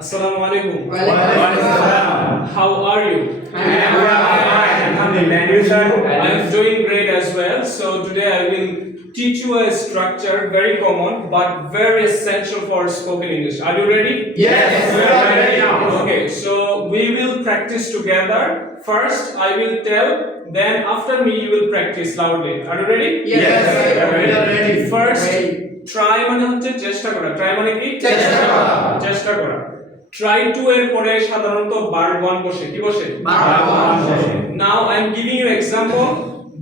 Assalamu alaikum. Waalaikumsalam. How are you? Alhamdulillah. And you, sir? I'm doing great as well. So today I will teach you a structure, very common but very essential for spoken English. Are you ready? Yes, we are ready now. Okay, so we will practice together. First I will tell, then after me you will practice loudly. Are you ready? Yes, we are ready. First try মানে হচ্ছে চেষ্টা করা। Try মানে কি? চেষ্টা করা। চেষ্টা করা। try to এর পরে সাধারণত verb 1 বসে। কি বসে? Verb 1 বসে। Now I am giving you example,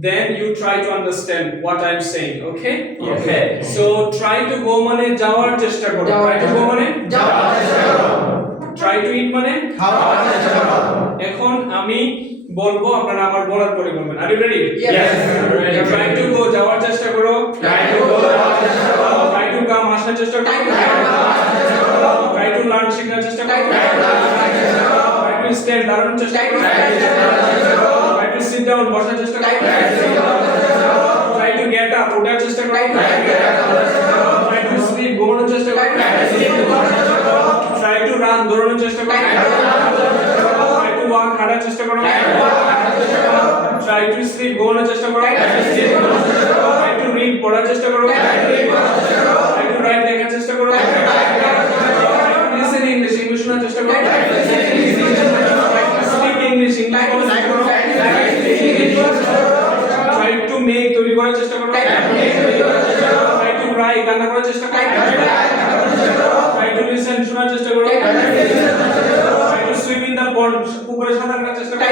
then you try to understand what I am saying, okay? Okay. So try to go মানে যাওয়ার চেষ্টা করো। try to go মানে যাওয়ার চেষ্টা করো। try to eat মানে খাওয়ার চেষ্টা করো। এখন আমি বলবো, আপনারা আমার বলার পরে বলবেন। Are you ready? Yes, we are ready. try to go যাওয়ার চেষ্টা করো। Try to go যাওয়ার চেষ্টা করো। try to come আসার চেষ্টা করো। try to learn শেখার চেষ্টা করো। try to stand দাঁড়ানোর চেষ্টা করো। try to sit down বসার চেষ্টা করো। try to get up ওঠার চেষ্টা করো। try to sleep ঘুমানোর চেষ্টা করো। try to run দৌড়ানোর চেষ্টা করো। try to walk হাঁটার চেষ্টা করো। try to sleep ঘুমানোর চেষ্টা করো। try to read পড়ার চেষ্টা করো। try to write লেখার চেষ্টা করো। listen English ইংলিশ শোনার চেষ্টা করো। speak English ইংলিশ বলার চেষ্টা করো। try to make তৈরি করার চেষ্টা করো। try to cry কান্না করার চেষ্টা করো। try to listen শোনার চেষ্টা করো। try to swim in the pond পুকুরে সাঁতার কাটার চেষ্টা করো।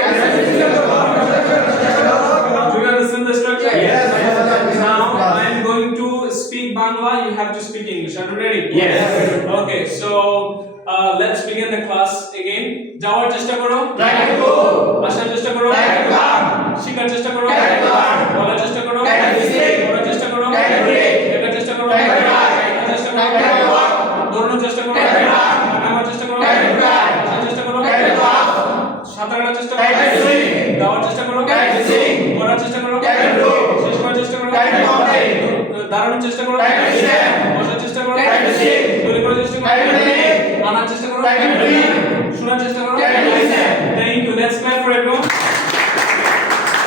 Do you understand the structure? Yes. Now I am going to speak Bangla, you have to speak English. Are you ready? Yes. Okay, so let's begin the class again. যাওয়ার চেষ্টা করো। Try to go. আসার চেষ্টা করো। Try to come. শেখার চেষ্টা করো। Try to learn. বলার চেষ্টা করো। Try to speak. পড়ার চেষ্টা করো। Try to read. লেখার চেষ্টা করো। Try to write. লেখার চেষ্টা করো। Try to walk. দৌড়ানোর চেষ্টা করো। Try to run. নামার চেষ্টা করো। Try to cry. আসার চেষ্টা করো। Try to laugh. সাঁতার কাটার চেষ্টা Try করো। to swim. গাওয়ার চেষ্টা করো। Try to sing. পড়ার চেষ্টা করো। Try to do. শেষ করার চেষ্টা করো। Try to complete. দাঁড়ানোর চেষ্টা করো। Try to stand. বসার চেষ্টা করো। Try to sit. তৈরি করার চেষ্টা করো। Try to live. আনার চেষ্টা করো। Try to read. শোনার চেষ্টা করো।